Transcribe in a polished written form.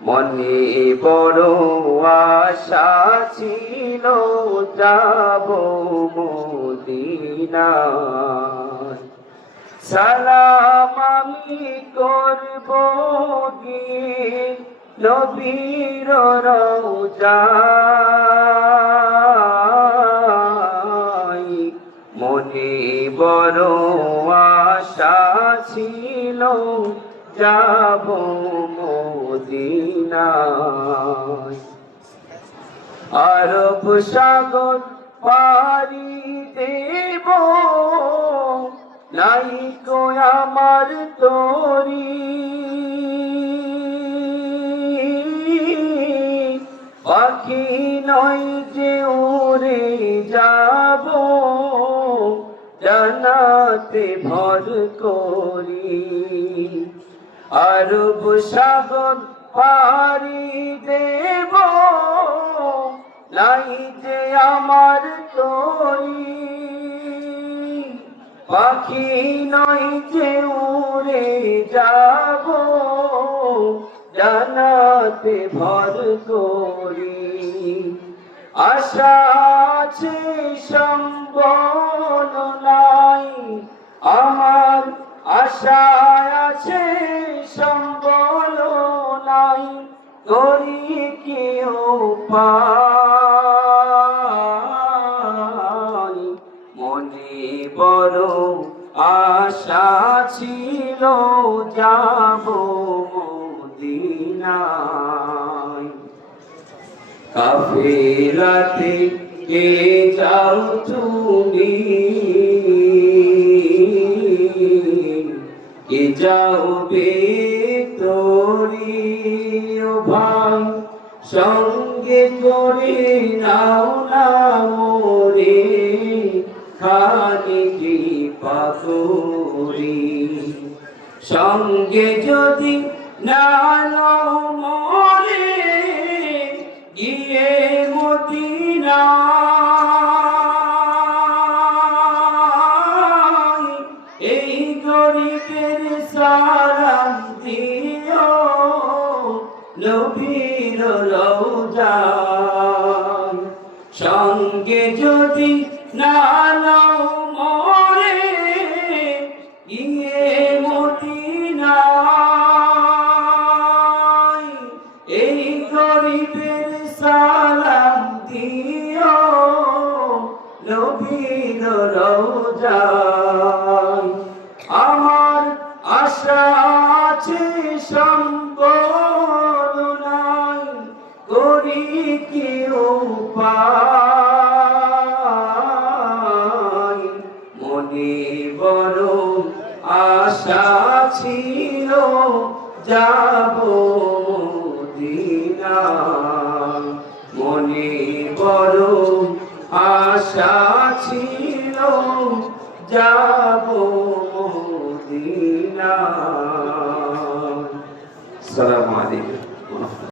মনে বড় আশা ছিল যাব মদিনায়। সালাম আমি করব গিয়ে নবীর রওজায়। মনে বড় আশা ছিল যাব মদিনায়। আরব সাগর পাড়ি দেব নাই কো আমার তরি, পাখি নয় যে উড়ে যাব জান্নাতে ভর করি। আরব সাগর পাড়ি দেব নাই যে আমার তরি, পাখি নয় যে উড়ে যাব জান্নাতে ভর করি। আশা আছে সম্বল নাই আমার, আশা আছে সম্বল নাই, করি কি উপায়। মনে বড় আশা ছিল যাব মদিনায়। কাফেলাতে কে যাও তুমি, কে যাবে তোরি ও ভাই, সঙ্গে করে নাও না মোরে খানিকটি পাথরি। সঙ্গে যদি না নাও মোরে গিয়ে মদিনায়, এই গরিবের সালাম দিও নবীর রওজায়। সঙ্গে যদি না নাও মোরে গিয়ে মদিনায়, এই গরিবের সালাম দিও নবীর রওজায়। আমার আশা আছে সম্বল নাই, করি কি উপায়। মনে বড় আশা ছিল যাব মদিনায়। মনে বড় আশা ছিল যাব মদিনায়।